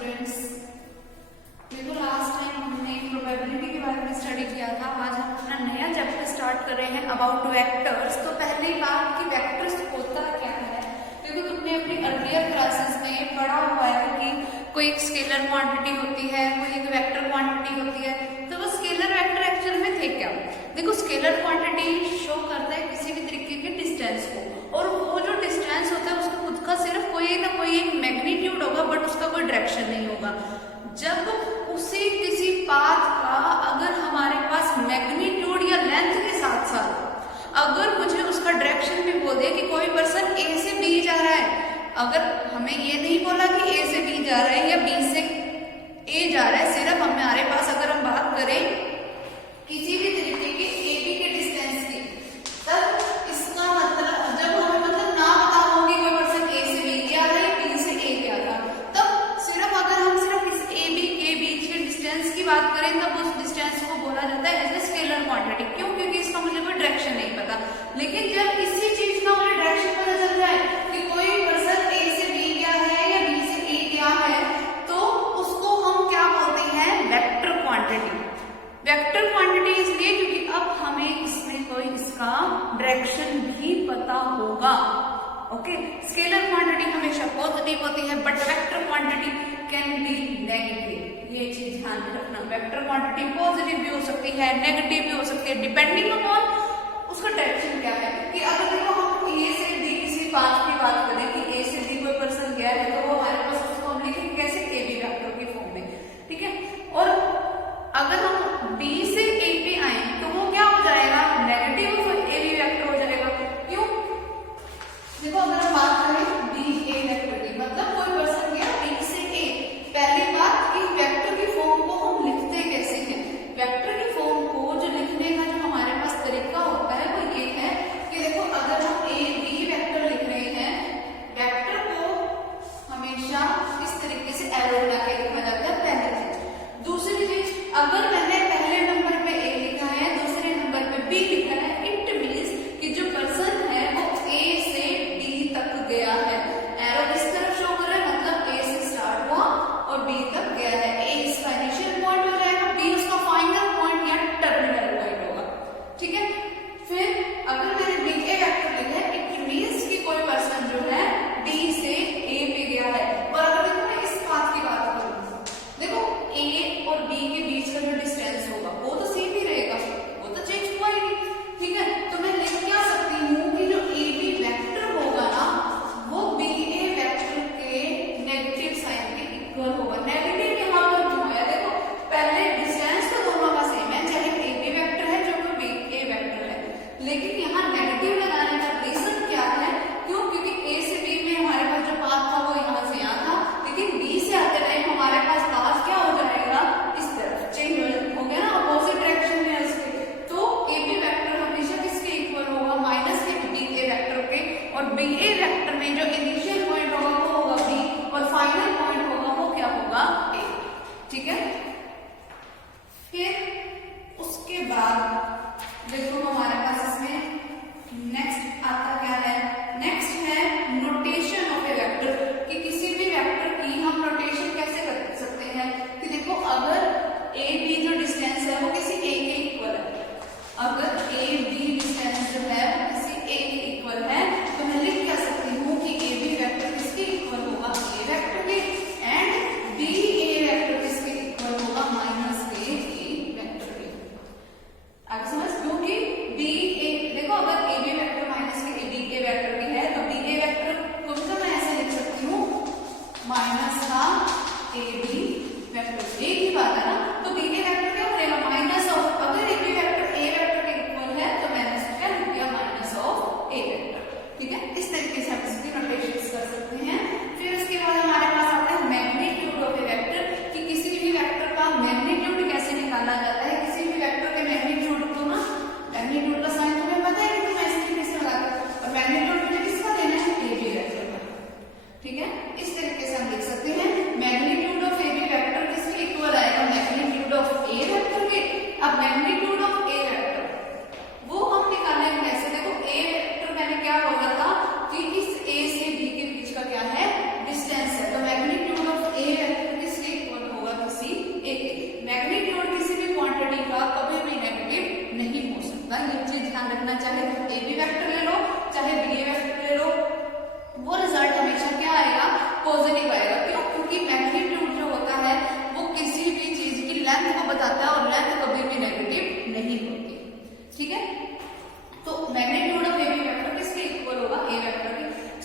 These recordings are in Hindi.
स्टूडेंट्स, देखो लास्ट टाइम हमने प्रोबेबिलिटी के बारे में स्टडी किया था। आज हम अपना नया चैप्टर स्टार्ट कर रहे हैं अबाउट वेक्टर्स। तो पहली बात कि वेक्टर्स होता क्या है। देखो तुमने अपनी अर्लियर क्लासेस में पढ़ा हुआ है कि कोई एक स्केलर क्वांटिटी होती है, कोई एक वेक्टर क्वांटिटी होती है। तो वो स्केलर वेक्टर एक्चुअल में थे क्या? देखो स्केलर क्वांटिटी शो करता है किसी भी तरीके के डिस्टेंस को, और वो जो डिस्टेंस होता है उसका खुद का सिर्फ कोई ना कोई एक मैग्नीट्यूड होगा, बट उसका कोई डायरेक्शन नहीं होगा। जब उसी किसी पाथ का अगर हमारे पास मैग्नीट्यूड या लेंथ के साथ साथ अगर मुझे उसका डायरेक्शन भी बोल दिया कि कोई पर्सन ए से बी जा रहा है, अगर हमें ये नहीं बोला कि ए से बी जा रहा है या बी से ए जा रहा है, सिर्फ हमारे पास अगर हम बात करें किसी भी तरीके के ए बी के डिस्टेंस की, तब इसका मतलब जब हमें मतलब ना पता हो कि कोई पर्सन ए से बी गया था या बी से ए गया था, तब सिर्फ अगर हम सिर्फ इस ए बी के बीच के डिस्टेंस की बात करें तब उस डिस्टेंस को बोला जाता है एज ए स्केलर क्वांटिटी। क्यों? क्योंकि इसका मुझे कोई डायरेक्शन नहीं पता। लेकिन जब इसी चीज का मुझे डायरेक्शन पता चल जाए कि कोई पर्सन ए से बी गया है या बी से ए गया है, तो उसको हम क्या बोलते हैं? Vector quantity. वेक्टर क्वांटिटी इसलिए क्योंकि अब हमें इसमें कोई इसका डायरेक्शन भी पता होगा। ओके, स्केलर क्वांटिटी हमेशा पॉजिटिव होती है, but vector quantity can be negative. ये चीज ध्यान में रखना। वेक्टर क्वांटिटी पॉजिटिव भी हो सकती है, नेगेटिव भी हो सकती है, डिपेंडिंग अपॉन उसका डायरेक्शन क्या है। कि अगर देखो हम ए से डी किसी पाथ की बात करें कि ए से डी कोई पर्सन गया है, तो वो हमारे पास उसको हम लिखेंगे कैसे? ए बी वेक्टर के फॉर्म में, ठीक है। और अगर हम बी से ए पे आए तो वो क्या हो जाएगा? नेगेटिव ए बी वेक्टर हो जाएगा। क्यों? देखो अगर हम बात करें बी ए वेक्टर की, मतलब कोई पर्सन गया बी से ए, पहली बात कि वेक्टर की फॉर्म को हम लिखते कैसे हैं। वेक्टर की फॉर्म को जो लिखने का जो हमारे पास तरीका होता है वो ये है कि देखो अगर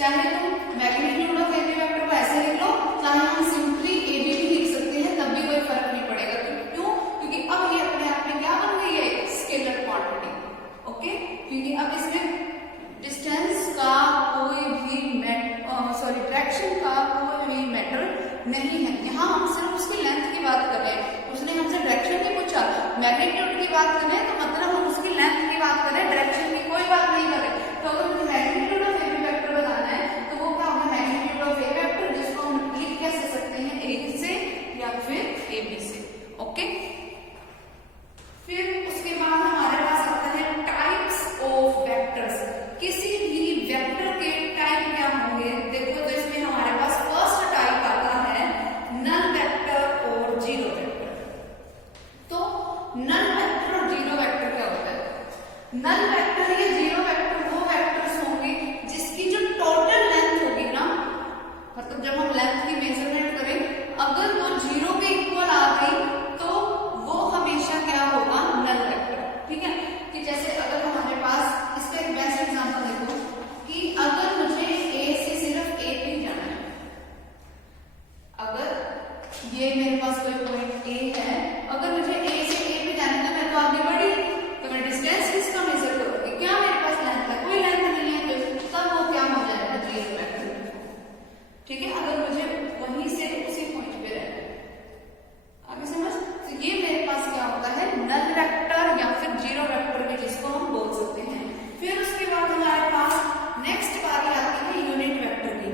चाहे तुम magnitude of A B vector को ऐसे लिख लो, चाहे हम सिंपली ए बी भी लिख सकते हैं, तब भी कोई फर्क नहीं पड़ेगा। क्यों? क्योंकि अब ये अपने आप में क्या बन गई है, स्केलर क्वांटिटी। ओके, क्योंकि अब इसमें डिस्टेंस का कोई भी डायरेक्शन का कोई भी मैटर नहीं है। यहाँ हम सिर्फ उसकी लेंथ की बात कर रहे हैं, उसने हमसे डायरेक्शन नहीं पूछा। मैग्नीट्यूड की बात करें तो मतलब हम उसकी लेंथ की बात करें, डायरेक्शन की कोई बात नहीं करें। तो अगर मुझे magnitude of A B vector बताना है तो वो क्या होगा, मैग्नीट्यूड ऑफ ए वेक्टर, जिसको हम लिख कैसे सकते हैं, ए से या फिर ए बी से। ओके, फिर उसके बाद हमारे पास आता है टाइप्स ऑफ वेक्टर्स। किसी भी वेक्टर के टाइप क्या होंगे, देखो तो इसमें हमारे पास फर्स्ट टाइप आता है नल वेक्टर और जीरो वेक्टर। तो नल वेक्टर और जीरो वेक्टर क्या होता है? नल वेक्टर या जीरो वेक्टर वो वेक्टर्स होंगे जिसकी जो टोटल लेंथ होगी ना, मतलब जब हम लेंथ की मेजरमेंट करें, अगर वो जीरो के इक्वल आ गई तो वो हमेशा क्या होगा, नल वेक्टर। ठीक है, कि जैसे अगर हमारे पास इसका एक बेस्ट एग्जांपल देखो कि अगर मुझे ए से सिर्फ ए पे जाना है, अगर ये मेरे पास कोई पॉइंट ए है, अगर मुझे ए से ए पे जाना है तो मैं तो आगे बढ़ी, तो मैं डिस्टेंस किसका मेजर करूंगी, क्या मेरे पास लेंथ है, कोई लेंथ नहीं है, तो तब वो क्या हो जाएगा, जीरो वेक्टर। ठीक है, अगर मुझे वहीं से उसी पॉइंट पे रहना है, आगे समझ, तो ये मेरे पास क्या होता है, नल वेक्टर या फिर जीरो वेक्टर भी जिसको हम बोल सकते हैं। फिर उसके बाद हमारे पास नेक्स्ट बारी आती है यूनिट वेक्टर की।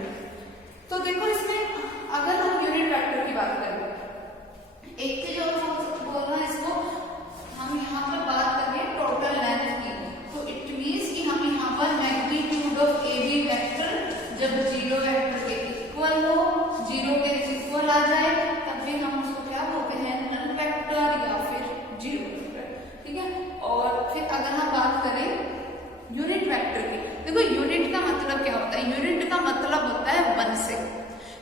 तो देखो इसमें अगर हम यूनिट वेक्टर की बात करें, एक के जो बोलना है इसको हम यहाँ पर बात करें टोटल लेंथ की, तो इट मीन्स कि हम यहाँ पर magnitude of A B vector जब जीरो वेक्टर के इक्वल हो, जीरो के इक्वल आ जाए, तब भी हम उसको क्या बोलते हैं, नल वेक्टर या फिर जीरो वेक्टर। ठीक है, और फिर अगर हम बात करें यूनिट वेक्टर की, देखो यूनिट का मतलब क्या होता है, यूनिट का मतलब होता है 1 से,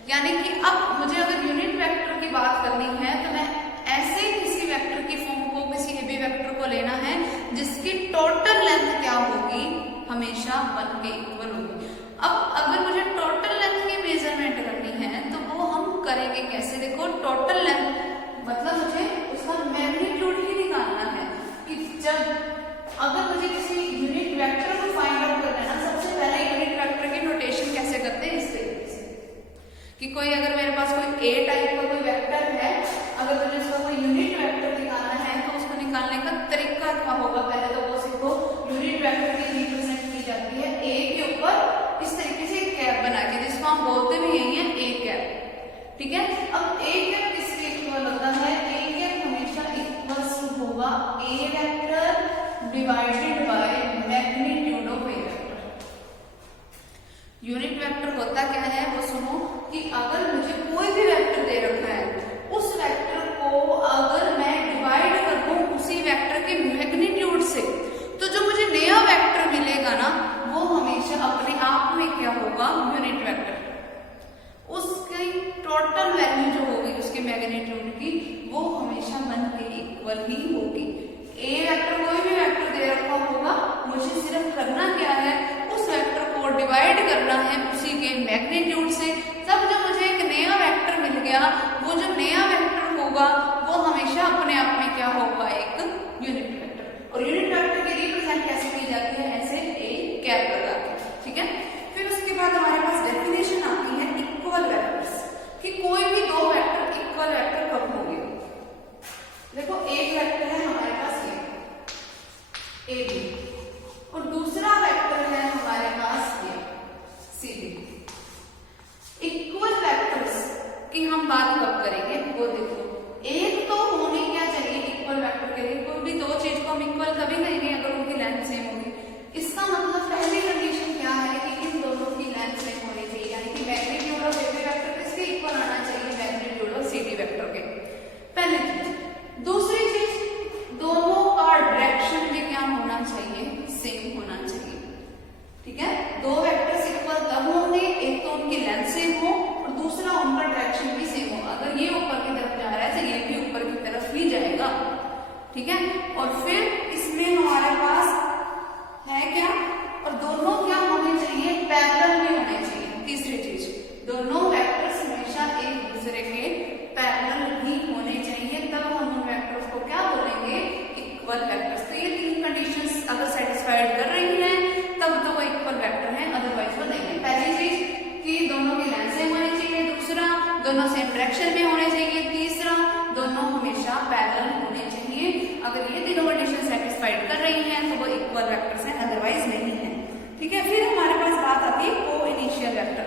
यानी कि अब मुझे अगर यूनिट वेक्टर की बात करनी है तो मैं ऐसे किसी वेक्टर की फॉर्म को, किसी ए बी वेक्टर को लेना है जिसकी टोटल लेंथ क्या होगी, हमेशा 1 के इक्वल होगी। अब अगर मुझे टोटल लेंथ की मेजरमेंट करनी है तो वो हम करेंगे कैसे, देखो टोटल लेंथ मतलब मुझे उसका मैग्नीट्यूड ही निकालना है कि जब अगर मुझे किसी यूनिट वेक्टर को फाइंड आउट करना है ना, सबसे पहले यूनिट वेक्टर की नोटेशन कैसे करते हैं, इस तरीके से कि कोई अगर मेरे पास कोई ए टाइप का कोई वेक्टर है, अगर मुझे उसका कोई यूनिट वेक्टर निकालना है तो उसको निकालने का तरीका क्या होगा, पहले तो वो सीखो, यूनिट वेक्टर की रिप्रेजेंट की जाती है ए के ऊपर इस तरीके से कैप बना के, जिसको हम बोलते भी यही है ए कैप। ठीक है, अब ए कैप किसके इक्वल होता है, ए कैप हमेशा इक्वल होगा A vector divided by magnitude of A vector. Unit vector होता क्या है वो सुनो, कि अगर मुझे कोई भी वेक्टर दे रखा है, उस वेक्टर को अगर मैं डिवाइड कर दूं उसी वेक्टर के मैग्नीट्यूड से, तो जो मुझे नया वेक्टर मिलेगा ना, वो हमेशा अपने आप में क्या होगा, यूनिट वेक्टर। उसकी टोटल वैल्यू जो होगी उसके मैग्नीट्यूड की, वो हमेशा 1 के इक्वल ही होगी। ए वेक्टर कोई भी वेक्टर दे रखा होगा, मुझे सिर्फ करना क्या है, उस वेक्टर को डिवाइड करना है उसी के मैग्नीट्यूड से, तब जब मुझे एक नया वेक्टर मिल गया, वो जो नया वेक्टर होगा वो हमेशा अपने आप में क्या होगा, एक यूनिट वेक्टर। और यूनिट वेक्टर की रिप्रेजेंट कैसे की जाती है, ऐसे ए कैप लगा के। ठीक है, फिर उसके बाद हमारे पास डेफिनेशन आती है इक्वल वेक्टर्स, कि कोई भी दो वेक्टर इक्वल वेक्टर कब होंगे। देखो एक वेक्टर है हमारे पास ये ए बी, और दूसरा वेक्टर है हमारे पास ये सी बी। इक्वल वेक्टर्स की हम बात कब करेंगे, वो देखो, एक तो होने क्या चाहिए इक्वल वेक्टर के लिए, कोई भी दो चीज को हम इक्वल तभी करेंगे अगर उनकी लेंथ सेम होगी। इसका मतलब पहली कंडीशन क्या है कि इन दोनों की लेंथ सेम होनी चाहिए, यानी कि magnitude of A B vector किसके इक्वल आना चाहिए, magnitude of C D vector के, पहली चीज। दूसरी चीज, दोनों का डायरेक्शन भी क्या होना चाहिए, सेम होना चाहिए। ठीक है, दो वेक्टर्स इक्वल तब होंगे, एक तो उनकी लेंथ सेम हो और दूसरा उनका डायरेक्शन भी सेम हो। अगर ये ऊपर की तरफ जा रहा है तो ये भी ऊपर की तरफ ही जाएगा। ठीक है, और फिर इसमें हमारे पास है क्या, और दोनों क्या होने चाहिए, पैरेलल भी होने चाहिए। रही हैं तो वो इक्वल वेक्टर्स हैं, अदरवाइज नहीं है। ठीक है, फिर हमारे पास बात आती है को इनिशियल वेक्टर।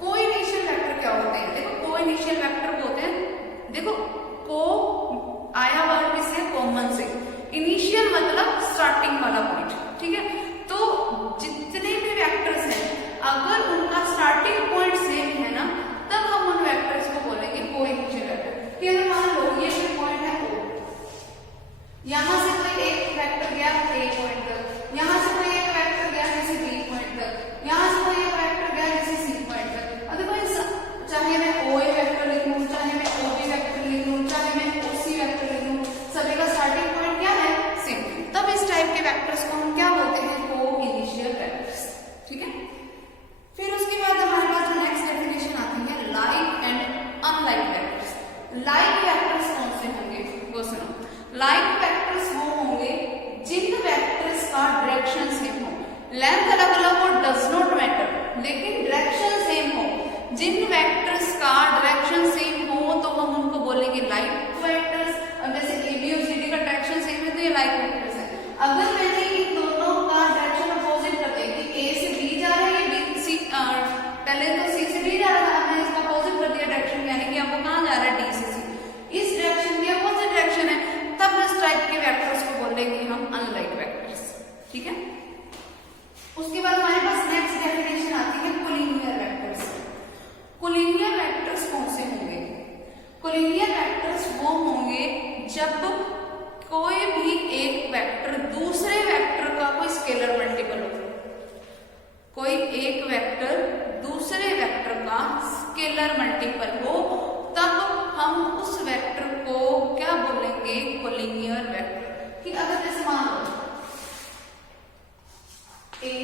को इनिशियल वेक्टर क्या होते हैं? देखो को इनिशियल वेक्टर होते हैं, देखो को आया वर्ड किससे? कॉमन से। इनिशियल मतलब स्टार्टिंग वाला पॉइंट। ठीक है, तो जितने भी वेक्टर्स हैं अगर उनका स्टार्टिंग पॉइंट सेम है ना, तब हम उन वेक्टर्स को बोलेंगे को इनिशियल वेक्टर। कि अगर मान लो ये पॉइंट है O, यहां से कोई एक वेक्टर गया A पॉइंट तक, यहां से कोई एक वेक्टर गया किसी B पॉइंट तक, यहां से कोई एक वेक्टर गया किसी C पॉइंट तक। अब देखो चाहे मैं OA वेक्टर लिख लूं, चाहे मैं OB वेक्टर लिख लूं, चाहे मैं OC वेक्टर लिख लूं, सभी का स्टार्टिंग पॉइंट क्या है? सेम। तब इस टाइप के वेक्टर्स को हम क्या बोलते हैं? को इनिशियल वेक्टर्स। ठीक है, फिर उसके बाद हमारे पास जो नेक्स्ट डेफिनेशन आती है like and unlike vectors. Like vectors कौन से होंगे वो सुनो। लाइक वेक्टर्स वो होंगे जिन वेक्टर्स का डायरेक्शन सेम हो, लेंथ अलग अलग हो डज नॉट मैटर, लेकिन डायरेक्शन सेम हो। जिन वेक्टर्स का डायरेक्शन सेम हो तो हम उनको बोलेंगे लाइक वेक्टर्स। अब जैसे AB और CD का डायरेक्शन सेम है तो ये लाइक वेक्टर्स है। अगर मैंने इन दोनों का डायरेक्शन अपोजिट कर दिया कि A से B जा रहा है, ये B C पहले तो C से D जा रहा था, हमने इसका अपोजिट कर दिया डायरेक्शन, यानी कि अब वो कहाँ जा रहा है? D से C। इस डायरेक्शन की अपोजिट डायरेक्शन है, तब इस टाइप के वेक्टर्स को बोलेंगे हम अनलाइक वेक्टर्स। ठीक है, उसके बाद हमारे पास नेक्स्ट डेफिनेशन आती है कोलिनियर वेक्टर्स। कोलिनियर वेक्टर्स कौन से होंगे? कोलिनियर वेक्टर्स वो होंगे जब कोई भी एक वेक्टर दूसरे वेक्टर का कोई स्केलर मल्टीपल हो। कोई एक वेक्टर दूसरे वेक्टर का स्केलर मल्टीपल हो, तब हम उस वेक्टर को क्या बोलेंगे? Collinear vector. कि अगर जैसे मान लो A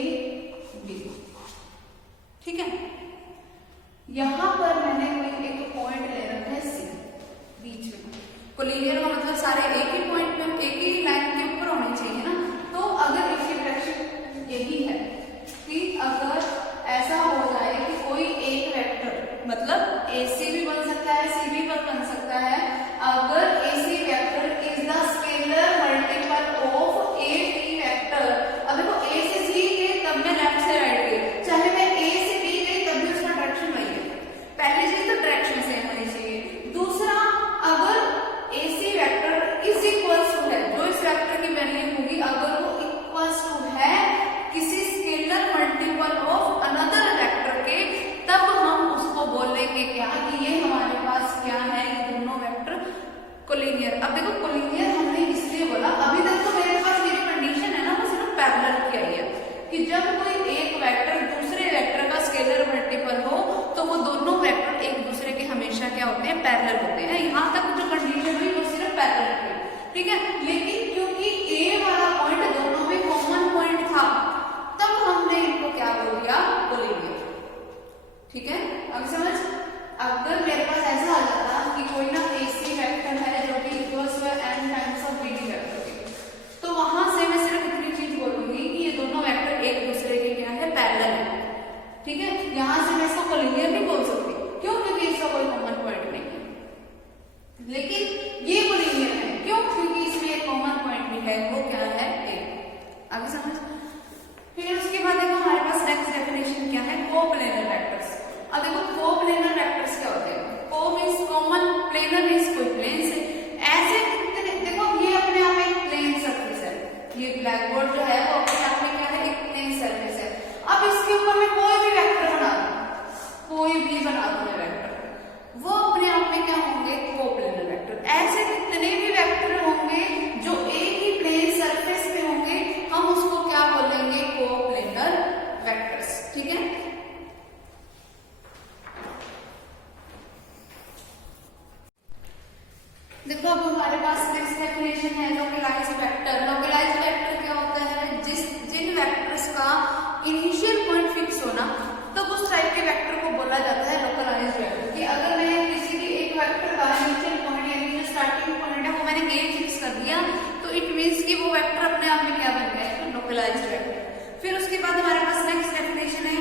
B, ठीक है, यहां पर मैंने कोई एक पॉइंट ले रखा है C बीच में। कोलिनियर का मतलब सारे एक ही पॉइंट में एक ही लाइन के ऊपर होने चाहिए ना। तो अगर इसकी डायरेक्शन यही है कि अगर ऐसा हो जाए कि कोई एक वेक्टर मतलब AC भी बन सकता है, C भी बन सकता है, अगर AC vector is the scalar multiple of AB vector. अब देखो A से C गए तब मैं लेफ्ट से राइट गई, चाहे मैं A से B गई तब भी उसका डायरेक्शन वही है। पहली चीज तो डायरेक्शन सेम होनी चाहिए। दूसरा, अगर AC vector is equals to है, जो इस वेक्टर की वैल्यू होगी अगर वो इक्वल्स टू है किसी scalar multiple of another vector के, तब हम उसको बोलेंगे क्या? कि ये हमारे पास क्या है? ये दोनों वेक्टर कोलिनियर। अब देखो कोलिनियर हमने इसलिए बोला, अभी तक तो मेरे पास ये जो कंडीशन है ना वो सिर्फ पैरेलल की आई है कि जब कोई एक वेक्टर दूसरे वेक्टर का स्केलर मल्टीपल हो तो वो दोनों वेक्टर एक दूसरे के हमेशा क्या होते हैं? पैरेलल होते हैं। यहाँ तक जो कंडीशन हुई वो सिर्फ पैरेलल की, ठीक है। लेकिन क्योंकि A वाला पॉइंट दोनों में कॉमन पॉइंट था, तब हमने इनको क्या बोल दिया? कोलिनियर। ठीक है, अब समझ। अगर मेरे पास ऐसा आ जाता कि कोई ना AC वेक्टर है जो कि equals to n times of BD vector के, तो वहां से मैं सिर्फ इतनी चीज बोलूंगी कि ये दोनों वेक्टर एक दूसरे के क्या है? पैरेलल है। ठीक है, यहां से मैं इसको कोलिनियर नहीं बोल सकती, क्यों? क्योंकि इसका कोई कॉमन पॉइंट नहीं है। लेकिन ये कोलिनियर है, क्यों? क्योंकि इसमें एक कॉमन पॉइंट भी है, वो क्या है? A। आगे समझ। फिर उसके बाद देखो हमारे पास नेक्स्ट डेफिनेशन क्या है? Coplanar vectors. अब देखो कोप्लेनर वेक्टर्स क्या होते हैं? को मींस कॉमन, प्लेनर मींस कोई प्लेन से। ऐसे कितने, देखो ये अपने आप में एक प्लेन सरफेस है, ये ब्लैक बोर्ड जो है वो अपने आप में क्या है? एक प्लेन सरफेस है। अब इसके ऊपर मैं कोई भी वेक्टर बना दूं, कोई भी बना दूं मैं वेक्टर, वो अपने आप में क्या होंगे? Coplanar vector. ऐसे कितने भी वेक्टर होंगे जो एक ही प्लेन सरफेस पे होंगे, हम उसको क्या बोलेंगे? Coplanar vectors. ठीक है, देखो अब हमारे पास नेक्स्ट डेफिनेशन है लोकलाइज्ड वेक्टर। लोकलाइज्ड वेक्टर क्या होता है? जिन वेक्टर्स का इनिशियल पॉइंट फिक्स होना, तो उस टाइप के वेक्टर को बोला जाता है लोकलाइज्ड वेक्टर। कि अगर मैंने किसी भी एक वेक्टर का इनिशियल पॉइंट यानी जो स्टार्टिंग पॉइंट है वो मैंने A फिक्स कर दिया, तो इट मींस कि वो वेक्टर अपने आप में क्या बन गया? तो लोकलाइज्ड वेक्टर। फिर उसके बाद हमारे पास नेक्स्ट डेफिनेशन है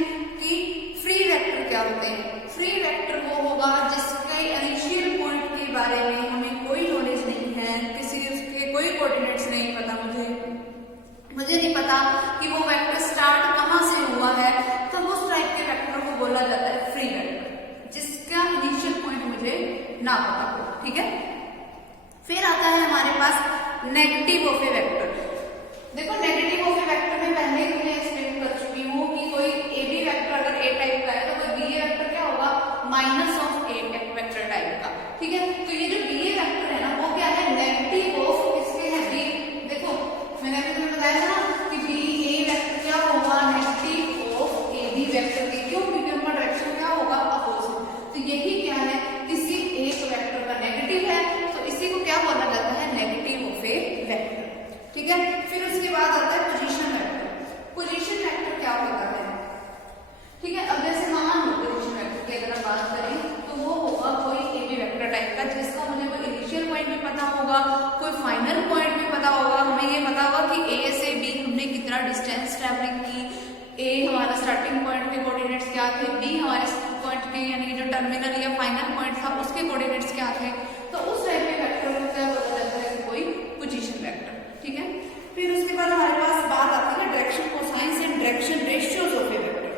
बोला जाता है फ्री वेक्टर, जिसका इनिशियल पॉइंट मुझे ना पता हो, ठीक है। फिर आता है हमारे पास नेगेटिव ऑफ ए वेक्टर। देखो नेगेटिव ऑफ ए वेक्टर में पहले ही मैं एक्सप्लेन कर चुकी हूँ कि कोई ए बी वेक्टर अगर ए टाइप का है तो कोई बी ए वेक्टर क्या होगा, minus of A vector type का, ठीक है। तो ये जो बी ए वेक्टर है ना वो क्या है, नेगेटिव ऑफ किसके है, बी। देखो मैंने अभी तुम्हें बताया था ना कि बी ए वेक्टर क्या होगा, negative of A B vector की, क्यों, क्योंकि उनका डायरेक्शन क्या होगा, अपोजिट। तो यही क्या है, किसी एक वेक्टर का नेगेटिव है तो इसी को क्या बोला जाता है, नेगेटिव ऑफ ए वेक्टर, ठीक है। फिर उसके बाद आता है पोजीशन वेक्टर। पोजीशन वेक्टर क्या होता है, ठीक है। अब जैसे मान लो पोजीशन वेक्टर की अगर बात करें तो वो होगा कोई ए बी वेक्टर टाइप का, जिसका मुझे कोई इनिशियल पॉइंट भी पता होगा, कोई फाइनल पॉइंट भी पता होगा। हमें ये पता होगा कि ए से बी हमने कितना डिस्टेंस ट्रेवलिंग की, ए हमारा स्टार्टिंग पॉइंट के कोऑर्डिनेट्स क्या थे, बी हमारे पॉइंट के यानी जो टर्मिनल या फाइनल पॉइंट था उसके कोऑर्डिनेट्स क्या थे। तो उस टाइप के वेक्टर को क्या बोला जाता है, कोई पोजीशन वेक्टर, ठीक है। फिर उसके बाद हमारे पास बात आती है direction cosines and direction ratios of A vector,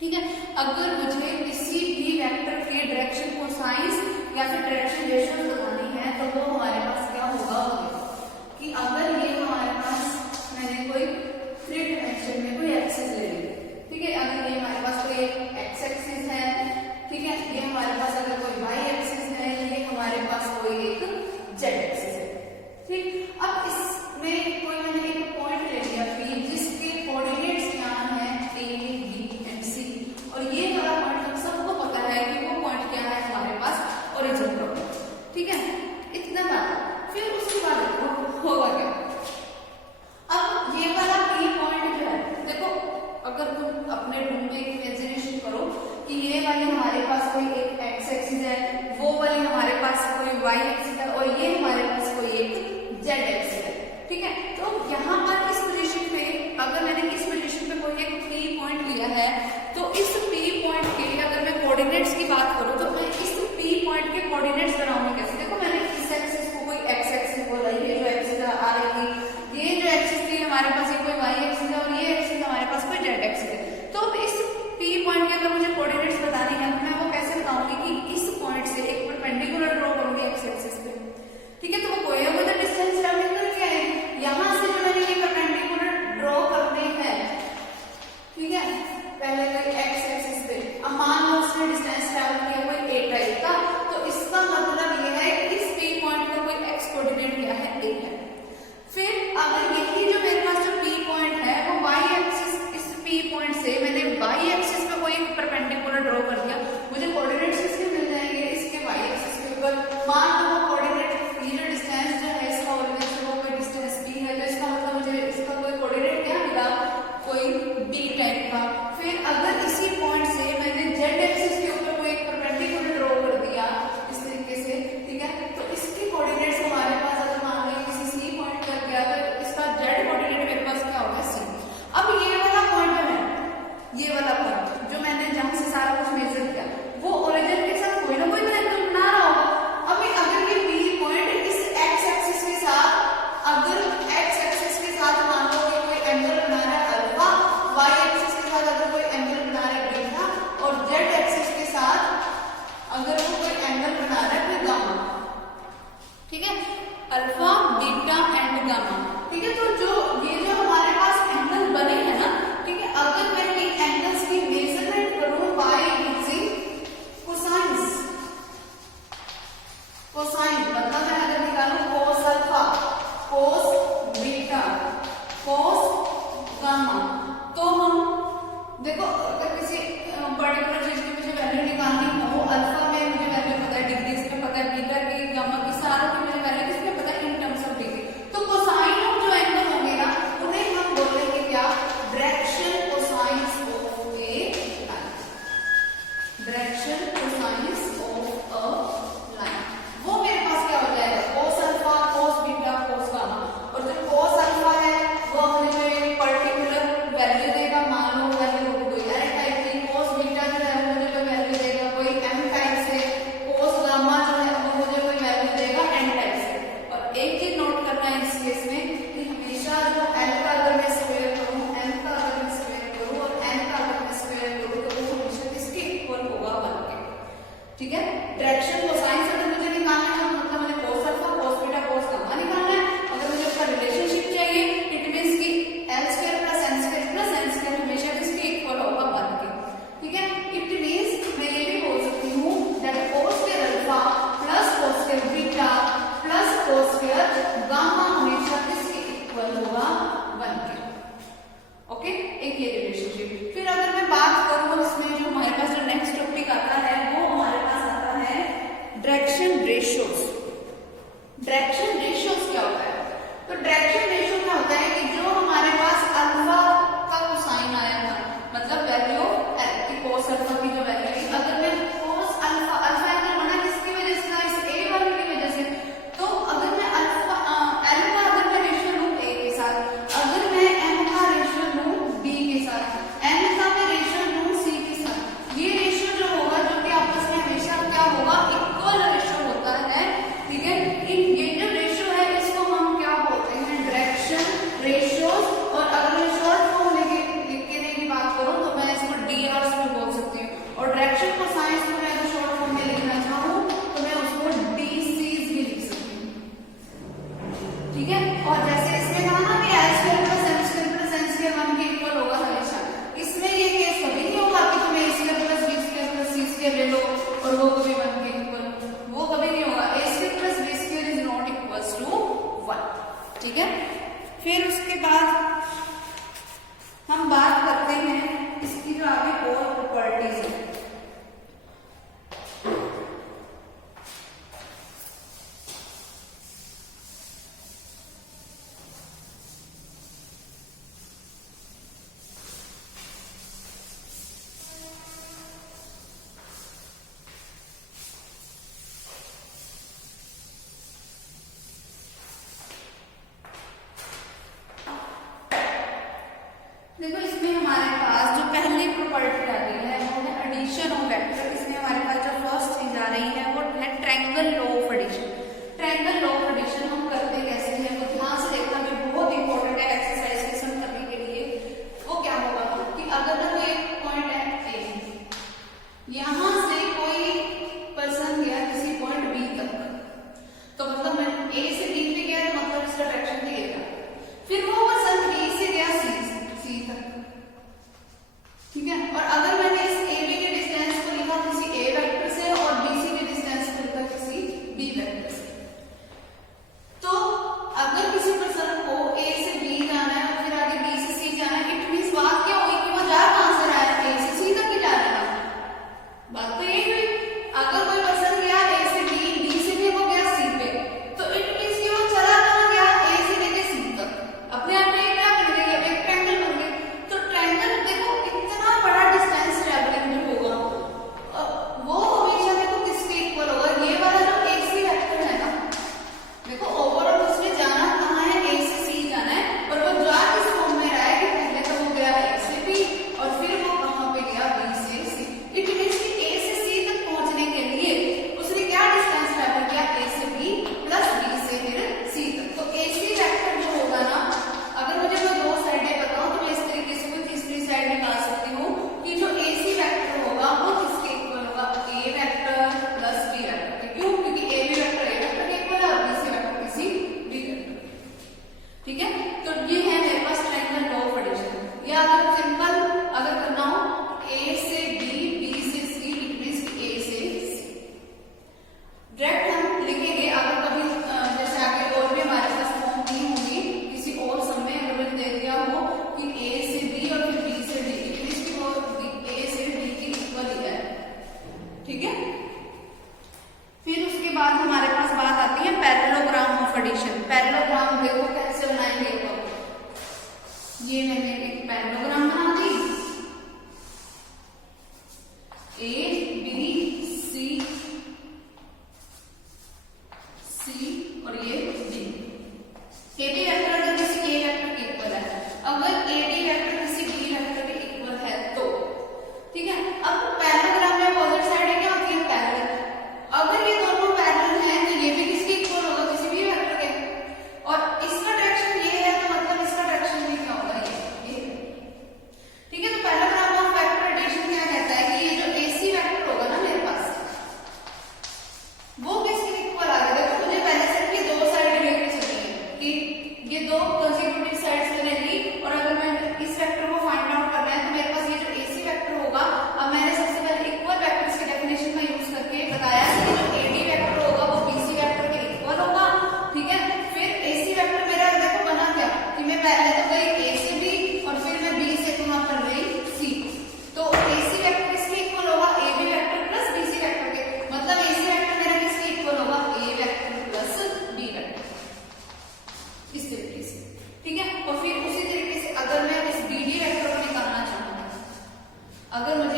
ठीक है। अगर मुझे किसी भी वेक्टर के डायरेक्शन कोसाइंस या फिर डायरेक्शन रेशियोज बतानी है तो वो हमारे पास क्या होगा कि अगर ये हमारे पास मैंने कोई 3 डायमेंशन में कोई एक्सिस ले ली, ठीक है। अगर ये हमारे पास कोई एक्स एक्सिस है, ठीक है, ये हमारे पास अगर कोई वाई एक्सिस है, ये हमारे पास कोई एक जेड एक्सिस है, ठीक। अब इसमें कोई मैंने एक पॉइंट ले लिया पी, जिसके कोऑर्डिनेट्स क्या है, ए बी एंड सी, और ये वाला पॉइंट हम सबको पता है कि वो पॉइंट क्या है हमारे पास, ओरिजिन पॉइंट, ठीक है। इतना बात। फिर उसके बाद देखो होगा क्या, अब ये वाला पी पॉइंट जो है, देखो अगर तुम अपने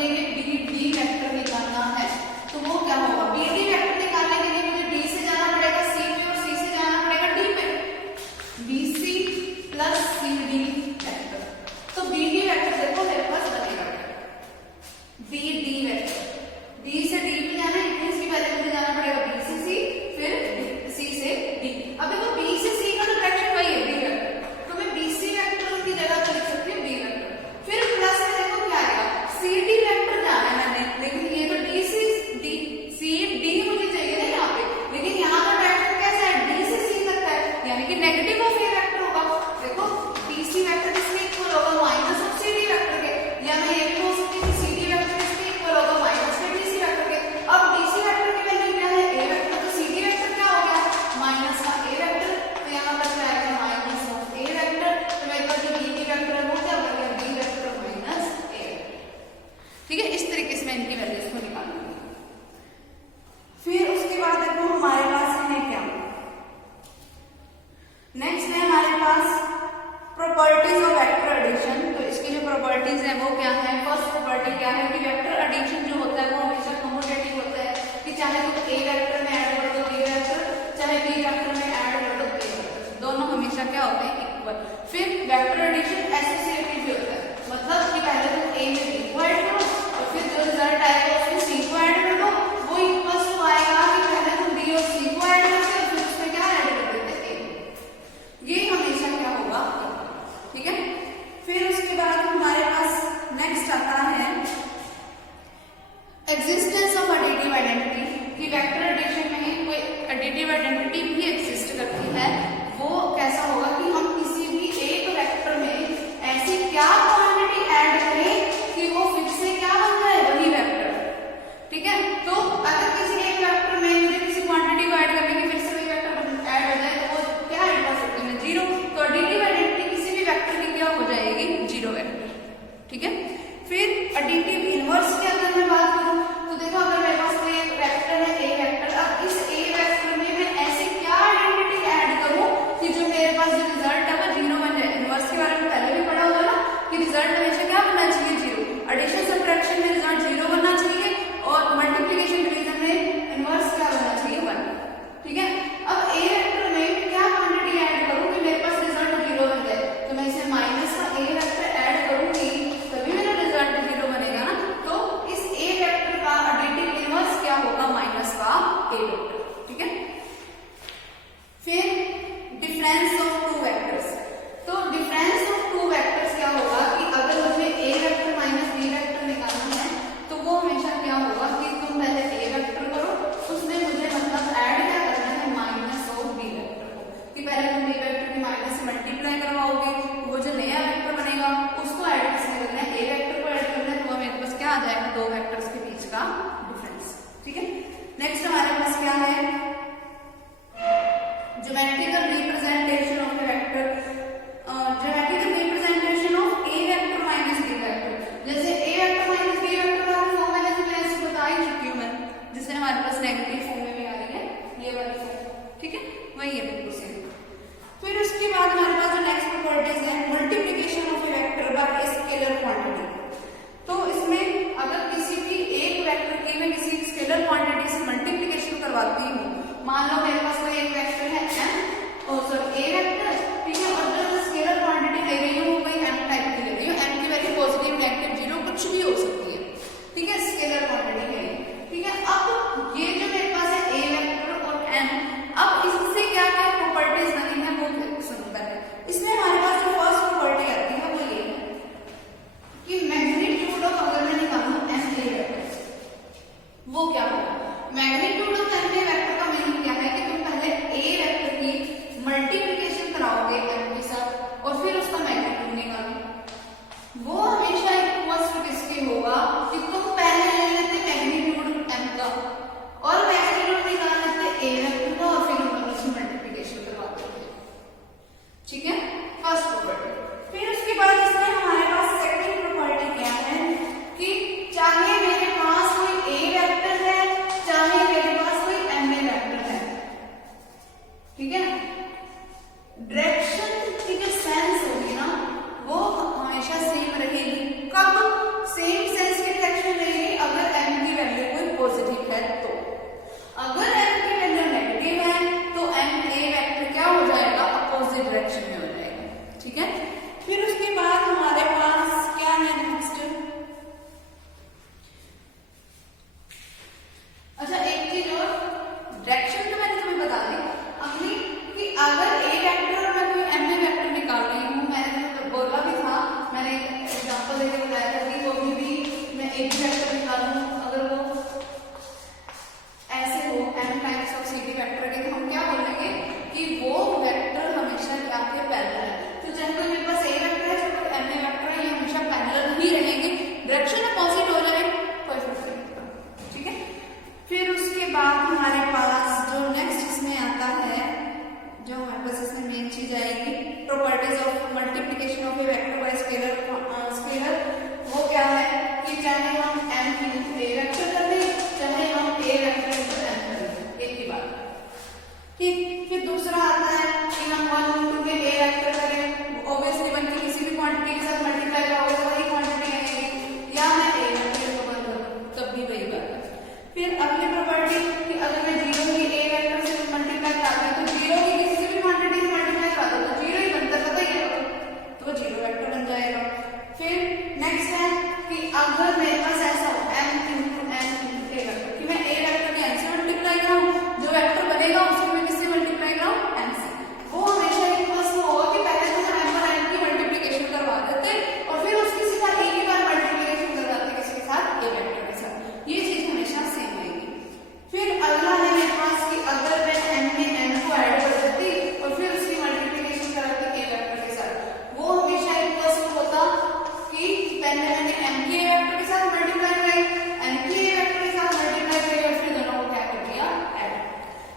मुझे ये बी डी वेक्टर निकालना है तो वो क्या होगा, बी डी वेक्टर निकालने के लिए मुझे डी से जाना पड़ेगा सी पे और सी से जाना पड़ेगा डी पे, B C plus C D vector. तो बी डी वेक्टर देखो मेरे पास बनेगा बी डी वेक्टर, डी से डी पे जाना है, इसके पहले मुझे जाना पड़ेगा बी से सी, फिर सी से डी। अब देखो बी से सी का तो डायरेक्शन वही है बी वेक्टर, तो मैं बी सी वेक्टर की जगह पर लिख सकती हूँ बी वेक्टर। फिर प्लस में देखो क्या आएगा, सी डी वेक्टर जाना है मैंने, लेकिन ये तो डी से डी सी डी मुझे चाहिए ना यहाँ पे, लेकिन यहाँ का डायरेक्शन कैसा है, डी से सी तक है, यानी कि नेगेटिव ऑफ ए वेक्टर होगा। देखो डी सी वेक्टर किसके इक्वल होगा, minus of C D vector के, या मैं ये भी बोल सकती हूँ सी डी वेक्टर किसके इक्वल होगा, माइनस में डी सी वेक्टर के। अब डी सी वेक्टर की वैल्यू क्या है, ए वेक्टर, तो सी डी वेक्टर क्या हो गया, माइनस का ए वेक्टर, तो यहाँ पर क्या आएगा माइनस ऑफ ए वेक्टर, तो मेरे पास जो बी डी वेक्टर है वो क्या बन गया, बी वेक्टर माइनस ए। ठीक है, इस तरीके से मैं इनकी वैल्यूज को निकालूंगी। फिर उसके बाद देखो हमारे पास है क्या, नेक्स्ट है हमारे पास प्रॉपर्टीज ऑफ वेक्टर एडिशन। तो इसकी जो प्रॉपर्टीज है वो क्या है, फर्स्ट प्रॉपर्टी क्या है कि वेक्टर एडिशन जो होता है वो हमेशा कम्यूटेटिव होता है, कि चाहे तो ए वेक्टर में ऐड कर दो बी वेक्टर, चाहे बी वेक्टर में ऐड कर दो ए वेक्टर, दोनों हमेशा क्या होते हैं, इक्वल। फिर वेक्टर एडिशन एसोसिएटिव भी होता है, मतलब कि पहले तो ए में बी को ऐड करो और फिर जो रिजल्ट आएगा उसमें सी को ऐड कर दो, वो इक्वल टू आएगा कि पहले तो बी और सी को ऐड करते और फिर उसमें क्या ऐड कर देते ए, ये हमेशा क्या होगा, ठीक है। फिर उसके बाद हमारे पास नेक्स्ट आता है एग्जिस्टेंस ऑफ एडिटिव आइडेंटिटी, कि वेक्टर एडिशन में कोई एडिटिव आइडेंटिटी भी एग्जिस्ट करती है। वो कैसा होगा कि हम किसी भी एक वेक्टर में ऐसी क्या क्वांटिटी ऐड करें कि वो फिर से क्या बन जाए, वही वेक्टर, ठीक है। तो अगर किसी एक वेक्टर में मुझे किसी क्वांटिटी को ऐड करने की फिर से वही वेक्टर ऐड हो जाए तो वो क्या ऐड कर सकते हैं, जीरो। तो एडिटिव आइडेंटिटी किसी भी वेक्टर की क्या हो जाएगी, जीरो वेक्टर, ठीक है। फिर एडिटिव इनवर्स की अगर मैं बात करूं तो देखो अगर मेरे पास कोई एक वेक्टर है ए वेक्टर, अब इस ए वेक्टर में मैं ऐसी क्या आइडेंटिटी ऐड करूं कि जो मेरे पास जो रिजल्ट है वो जीरो बन जाए। इनवर्स के बारे में पहले भी पढ़ा होगा ना कि रिजल्ट हमेशा क्या बनना चाहिए, जीरो। एडिशन सब्ट्रैक्शन में रिजल्ट जीरो बनना चाहिए और मल्टीप्लिकेशन डिवीजन में इनवर्स क्या बनना चाहिए, 1, ठीक है। अब ए वेक्टर में क्या क्वांटिटी ऐड करूं कि मेरे पास रिजल्ट जीरो बन जाए, तो मैं इसे माइनस का ए वेक्टर ऐड करूंगी तभी मेरा रिजल्ट जीरो बनेगा ना। तो इस ए वेक्टर का एडिटिव इनवर्स क्या होगा, माइनस का ए वेक्टर, ठीक है। फिर डिफरेंस ऑफ टू वेक्टर्स, तो डिफरेंस ऑफ टू वेक्टर्स क्या होगा कि अगर मुझे ए वेक्टर माइनस बी वेक्टर निकालना है तो वो हमेशा क्या होगा कि तुम पहले ए वेक्टर करो, उसमें मुझे मतलब ऐड क्या करना है, माइनस ऑफ बी वेक्टर को, कि पहले तुम बी वेक्टर की माइनस से मल्टीप्लाई करवाओगे, वो जो नया वेक्टर बनेगा उसको ऐड किसमें करना है, ए वेक्टर को ऐड करना है, तो मेरे पास क्या आ जाएगा, दो वेक्टर्स के बीच का डिफरेंस, ठीक है। नेक्स्ट हमारे पास क्या है, geometrical representation of A vector, geometrical representation of A vector minus B vector. जैसे A vector minus B vector का फॉर्म मैंने तुम्हें ऐसे बता ही चुकी हूँ मैं, जिससे हमारे पास नेगेटिव फॉर्म में भी आ रही है ये वाली फॉर्म, ठीक है, वही है बिल्कुल सेम। फिर उसके बाद हमारे पास जो नेक्स्ट प्रॉपर्टीज है, multiplication of A vector by a scalar quantity. तो इसमें अगर किसी भी एक वेक्टर की मैं किसी स्केलर क्वांटिटी से मल्टीप्लिकेशन करवाती हूँ एक भी वेक्टर निकालूं अगर वो ऐसे हो n times of C D vector के, तो हम क्या बोलेंगे कि वो वेक्टर हमेशा क्या के पैरेलल है। तो चाहे तो मेरे पास ए वेक्टर है, चाहे n वेक्टर है, ये हमेशा पैरेलल ही रहेंगे, डायरेक्शन अपोजिट हो जाए कोई फर्क नहीं पड़ता, ठीक है। फिर उसके बाद हमारे पास जो नेक्स्ट इसमें आता है, जो हमारे पास इसमें मेन चीज आएगी, properties of multiplication of A vector by scalar. वो क्या है कि चाहे हम m इंटू ए वेक्टर कर दें, चाहे हम ए वेक्टर इंटू m कर दें, एक ही बात, ठीक। फिर दूसरा आता है कि हम 1 इंटू के ए वेक्टर करें, ऑब्वियसली 1 की किसी भी क्वांटिटी के साथ मल्टीप्लाई करोगे तो वही क्वांटिटी आएगी, या मैं ए वेक्टर को बंद करूं तब भी वही बात है। फिर अगली प्रॉपर्टी कि अगर मैं 0 की ए वेक्टर से मल्टीप्लाई करता हूं तो 0 की किसी भी क्वांटिटी से मल्टीप्लाई करता हूं तो 0 ही बनता है, पता ही है, तो 0 वेक्टर बन जाएगा। फिर नेक्स्ट है कि अगर मेरे पास ऐसा हो m इंटू n इंटू ए वेक्टर, कि मैं ए वेक्टर के n से मल्टीप्लाई कराऊं, जो वेक्टर बनेगा उसको मैं किससे मल्टीप्लाई कराऊं, m से, वो हमेशा इक्वल्स में होगा कि पहले तो हम m और n की मल्टीप्लिकेशन करवा देते और फिर उसके साथ एक ही बार मल्टीप्लिकेशन करवाते किसके साथ, ए वेक्टर के साथ, ये चीज हमेशा सेम रहेगी। फिर अगला है मेरे पास कि अगर मैं n में n को ऐड कर देती और फिर उसकी मल्टीप्लिकेशन कराती ए वेक्टर के साथ, वो हमेशा इक्वल्स में होता कि पहले मैंने m के ए वेक्टर के साथ मल्टीप्लाई कराई, n के ए वेक्टर के साथ मल्टीप्लाई कराई और फिर दोनों को क्या कर दिया, ऐड।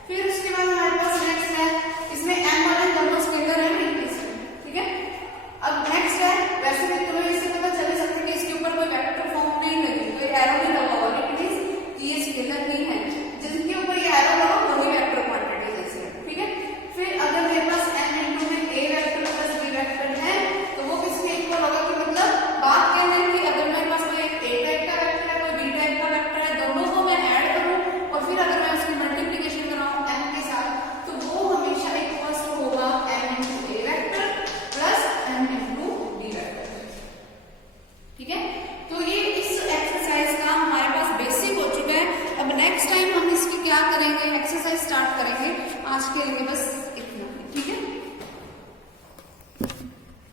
फिर उसके बाद हमारे पास नेक्स्ट है, इसमें m और n दोनों स्केलर है नहीं, ठीक है। अब नेक्स्ट है, वैसे भी तुम्हें इससे पता चल सकता है कि इसके ऊपर कोई वेक्टर फॉर्म नहीं लगी, कोई एरो नहीं लगा हुआ, इट मींस ये स्केलर नहीं है, जिसके ऊपर ये एरो लगा वही वेक्टर क्वांटिटी जैसे, ठीक है। फिर अगर मेरे पास m इंटू में a vector plus b vector है तो वो किसके इक्वल होगा, कि मतलब बात क्या है कि अगर मेरे पास कोई एक a टाइप का वेक्टर है, कोई b टाइप का वेक्टर है, दोनों को मैं ऐड करूं और फिर अगर मैं उसकी मल्टीप्लिकेशन कराऊं m के साथ, तो वो हमेशा इक्वल्स होगा m into a vector plus m into b vector, ठीक है। तो ये इस एक्सरसाइज का हमारे पास बेसिक हो चुका है। अब नेक्स्ट टाइम हम इसकी क्या करेंगे, एक्सरसाइज स्टार्ट करेंगे। आज के लिए बस